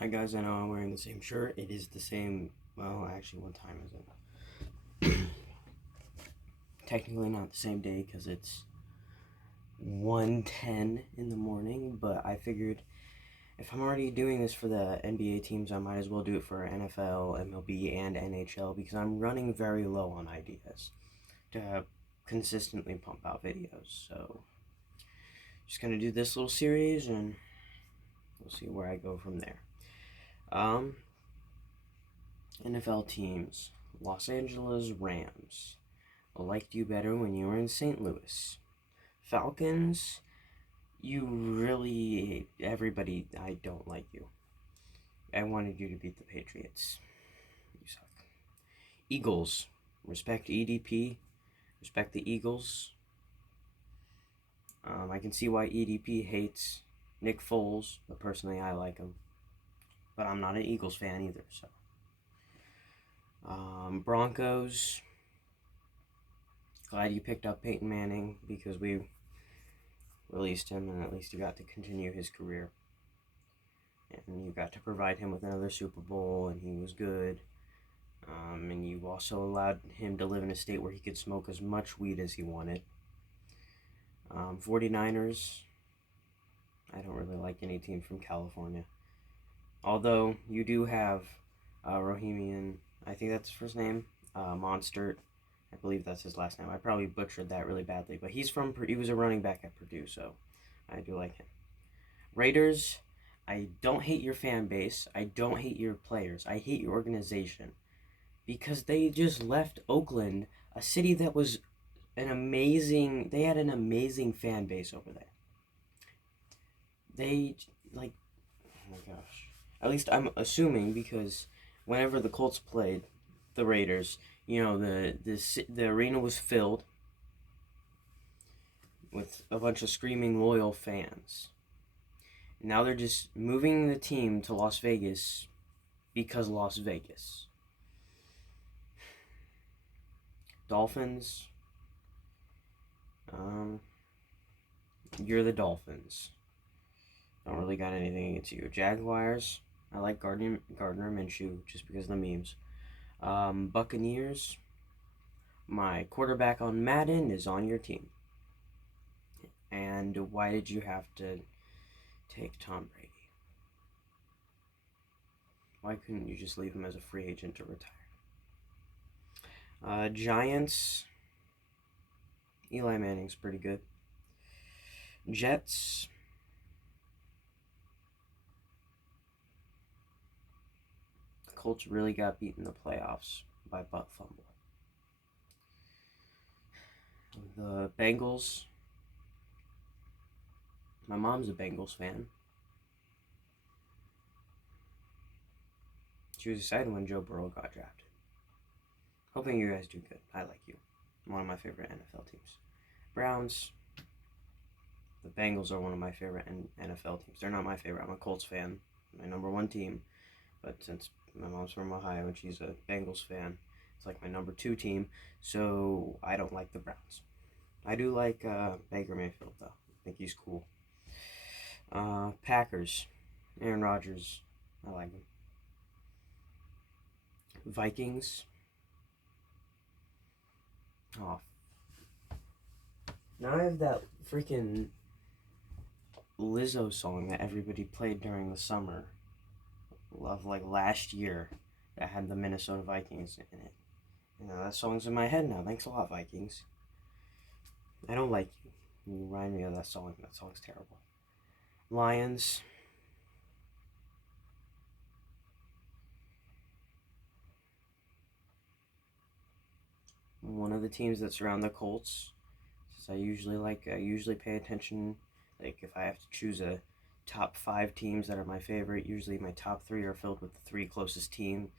Hi guys, I know I'm wearing the same shirt. It is the same, well, actually, what time is it? Technically not the same day because it's 1:10 in the morning, but I figured if I'm already doing this for the NBA teams, I might as well do it for NFL, MLB, and NHL because I'm running very low on ideas to consistently pump out videos. So, just gonna do this little series and we'll see where I go from there. Um, NFL teams: Los Angeles Rams. I liked you better when you were in St. Louis. Falcons, you really, everybody, I don't like you. I wanted you to beat the Patriots. You suck. Eagles, respect EDP, respect the Eagles. I can see why EDP hates Nick Foles, but personally I like him. But I'm not an Eagles fan either, so. Broncos, glad you picked up Peyton Manning because we released him and at least he got to continue his career. And you got to provide him with another Super Bowl, and he was good. And you also allowed him to live in a state where he could smoke as much weed as he wanted. 49ers, I don't really like any team from California. Although you do have Rohemian, I think that's his first name, Monstert. I believe that's his last name. I probably butchered that really badly, but he was a running back at Purdue, so I do like him. Raiders, I don't hate your fan base. I don't hate your players. I hate your organization because they just left Oakland, a city that was they had an amazing fan base over there. They, like, oh my gosh. At least I'm assuming because whenever the Colts played the Raiders, the arena was filled with a bunch of screaming loyal fans. Now they're just moving the team to Las Vegas because Las Vegas. Dolphins. You're the Dolphins. Don't really got anything against you. Jaguars. I like Gardner Minshew just because of the memes. Buccaneers. My quarterback on Madden is on your team. And why did you have to take Tom Brady? Why couldn't you just leave him as a free agent to retire? Giants. Eli Manning's pretty good. Jets. The Colts really got beat in the playoffs by butt fumble. The Bengals. My mom's a Bengals fan. She was excited when Joe Burrow got drafted. Hoping you guys do good. I like you. One of my favorite NFL teams. Browns. The Bengals are one of my favorite NFL teams. They're not my favorite. I'm a Colts fan. My number one team. But since my mom's from Ohio and she's a Bengals fan, it's like my number two team. So I don't like the Browns. I do like Baker Mayfield, though. I think he's cool. Packers. Aaron Rodgers. I like him. Vikings. Oh. Now I have that freaking Lizzo song that everybody played during the summer of like last year that had the Minnesota Vikings in it. That song's in my head now. Thanks a lot, Vikings. I don't like you. You remind me of that song. That song's terrible. Lions. One of the teams that surround the Colts. Since I usually pay attention. Like if I have to choose a top 5 teams that are my favorite, usually my top 3 are filled with the 3 closest team.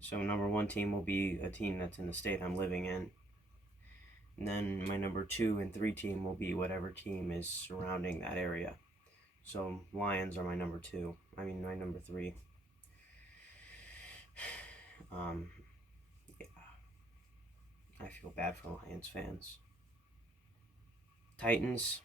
So number 1 team will be a team that's in the state I'm living in. And then my number 2 and 3 team will be whatever team is surrounding that area. So Lions are my number 2. My number 3. Yeah. I feel bad for Lions fans. Titans.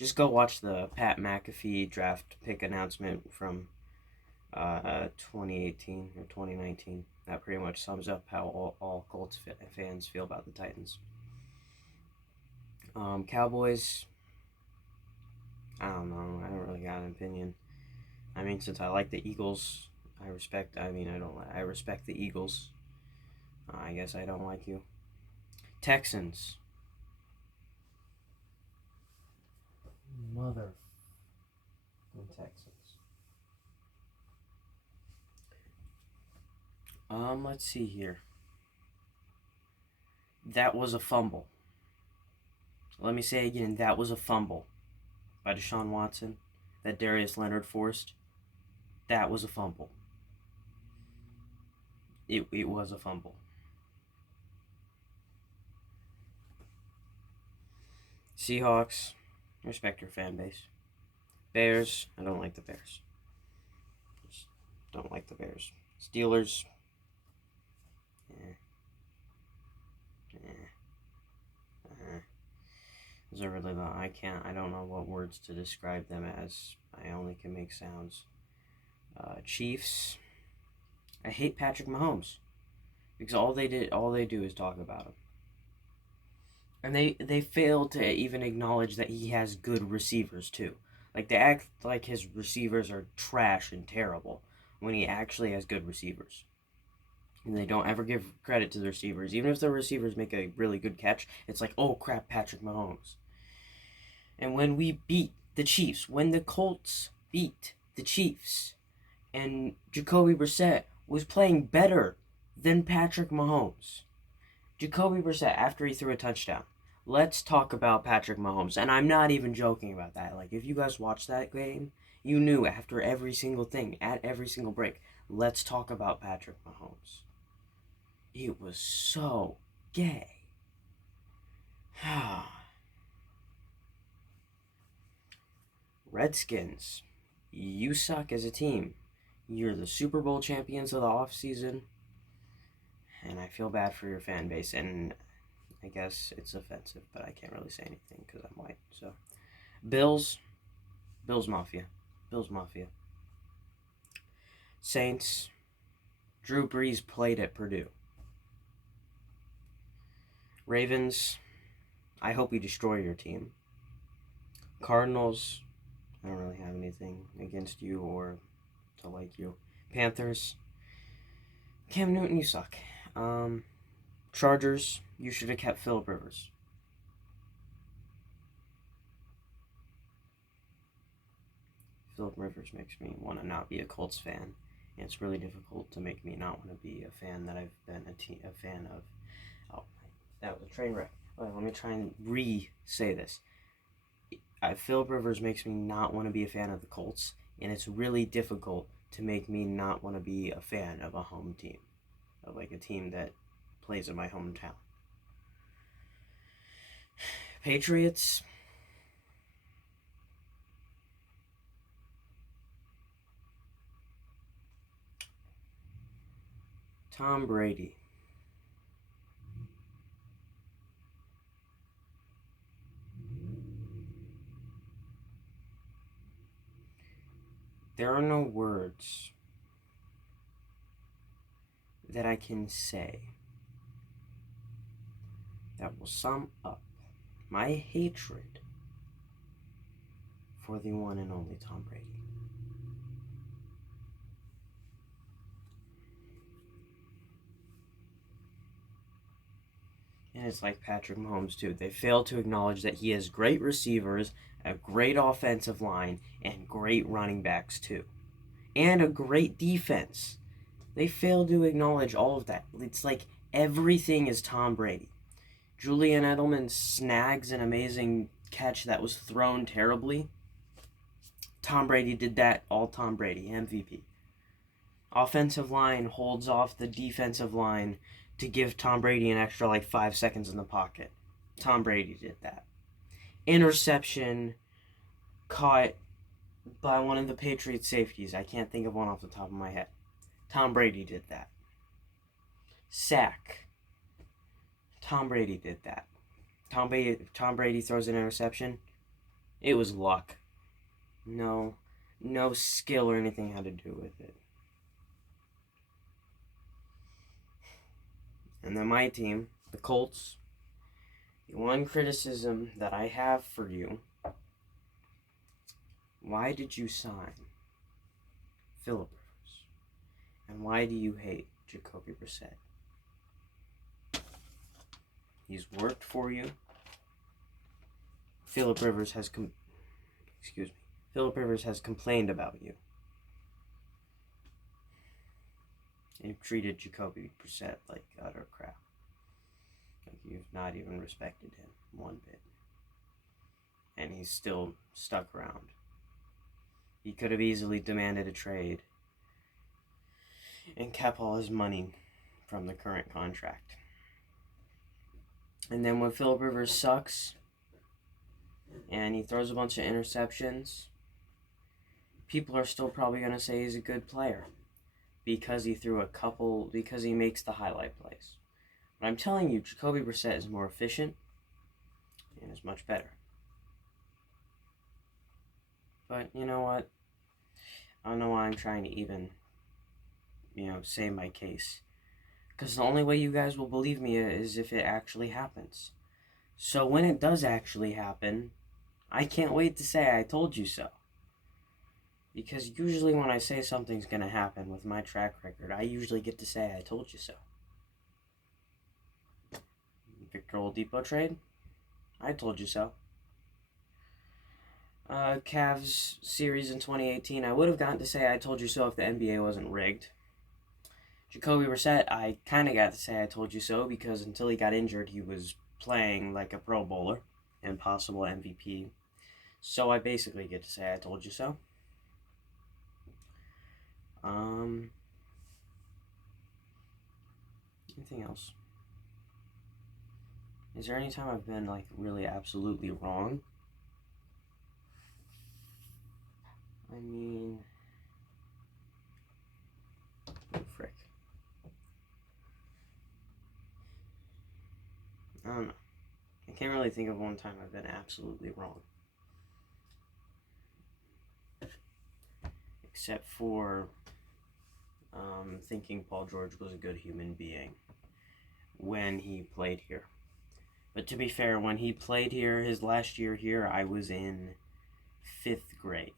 Just go watch the Pat McAfee draft pick announcement from 2018 or 2019. That pretty much sums up how all Colts fans feel about the Titans. Cowboys, I don't know. I don't really got an opinion. I mean, since I like the Eagles, I respect. I mean, I don't. I respect the Eagles. I guess I don't like you. Texans. Mother. Texans. Let's see here. That was a fumble. Let me say again, that was a fumble by Deshaun Watson that Darius Leonard forced. That was a fumble. It was a fumble. Seahawks, respect your fan base. Bears, I don't like the Bears. Just don't like the Bears. Steelers, those are really long. I don't know what words to describe them as. I only can make sounds. Chiefs, I hate Patrick Mahomes because all they do is talk about him. And they fail to even acknowledge that he has good receivers too. Like they act like his receivers are trash and terrible when he actually has good receivers. And they don't ever give credit to the receivers. Even if the receivers make a really good catch, it's like, oh crap, Patrick Mahomes. And when we beat the Chiefs, when the Colts beat the Chiefs, and Jacoby Brissett was playing better than Patrick Mahomes. Jacoby Brissett, after he threw a touchdown, let's talk about Patrick Mahomes. And I'm not even joking about that. Like, if you guys watched that game, you knew after every single thing, at every single break, let's talk about Patrick Mahomes. It was so gay. Redskins, you suck as a team. You're the Super Bowl champions of the offseason. And I feel bad for your fan base. And I guess it's offensive, but I can't really say anything because I'm white. So, Bills Mafia. Bills Mafia. Saints, Drew Brees played at Purdue. Ravens, I hope we destroy your team. Cardinals, I don't really have anything against you or to like you. Panthers, Cam Newton, you suck. Chargers, you should have kept Phillip Rivers. Phillip Rivers makes me want to not be a Colts fan. And it's really difficult to make me not want to be a fan that I've been a fan of. Oh, that was a train wreck. Okay, let me try and re-say this. Phillip Rivers makes me not want to be a fan of the Colts, and it's really difficult to make me not want to be a fan of a home team, of like a team that plays in my hometown. Patriots. Tom Brady. There are no words that I can say that will sum up my hatred for the one and only Tom Brady. And it's like Patrick Mahomes, too. They fail to acknowledge that he has great receivers, a great offensive line, and great running backs, too. And a great defense. They fail to acknowledge all of that. It's like everything is Tom Brady. Julian Edelman snags an amazing catch that was thrown terribly. Tom Brady did that, all Tom Brady, MVP. Offensive line holds off the defensive line to give Tom Brady an extra like 5 seconds in the pocket. Tom Brady did that. Interception caught by one of the Patriots safeties. I can't think of one off the top of my head. Tom Brady did that. Sack. Tom Brady did that. Tom Brady throws an interception. It was luck. No skill or anything had to do with it. And then my team, the Colts, the one criticism that I have for you, why did you sign Phillip Rivers? And why do you hate Jacoby Brissett? He's worked for you. Phillip Rivers has complained about you. And you've treated Jacoby Brissett like utter crap. Like you've not even respected him one bit. And he's still stuck around. He could have easily demanded a trade and kept all his money from the current contract. And then when Phillip Rivers sucks and he throws a bunch of interceptions, people are still probably going to say he's a good player because he makes the highlight plays. But I'm telling you, Jacoby Brissett is more efficient and is much better. But you know what? I don't know why I'm trying to even, say my case. Because the only way you guys will believe me is if it actually happens. So when it does actually happen, I can't wait to say I told you so. Because usually when I say something's going to happen with my track record, I usually get to say I told you so. Victor Oladipo trade? I told you so. Cavs series in 2018, I would have gotten to say I told you so if the NBA wasn't rigged. Jacoby Brissett, I kind of got to say I told you so because until he got injured, he was playing like a Pro Bowler and possible MVP. So I basically get to say I told you so. Anything else? Is there any time I've been like really absolutely wrong? I mean, oh frick. I don't know. I can't really think of one time I've been absolutely wrong. Except for thinking Paul George was a good human being when he played here. But to be fair, when he played here, his last year here, I was in 5th grade.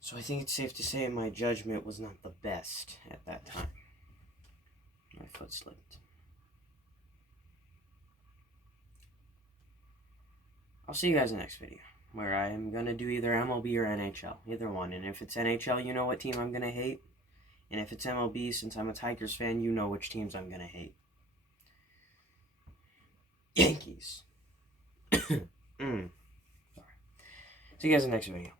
So I think it's safe to say my judgment was not the best at that time. My foot slipped. I'll see you guys in the next video, where I am going to do either MLB or NHL, either one. And if it's NHL, you know what team I'm going to hate. And if it's MLB, since I'm a Tigers fan, you know which teams I'm going to hate. Yankees. Sorry. See you guys in the next video.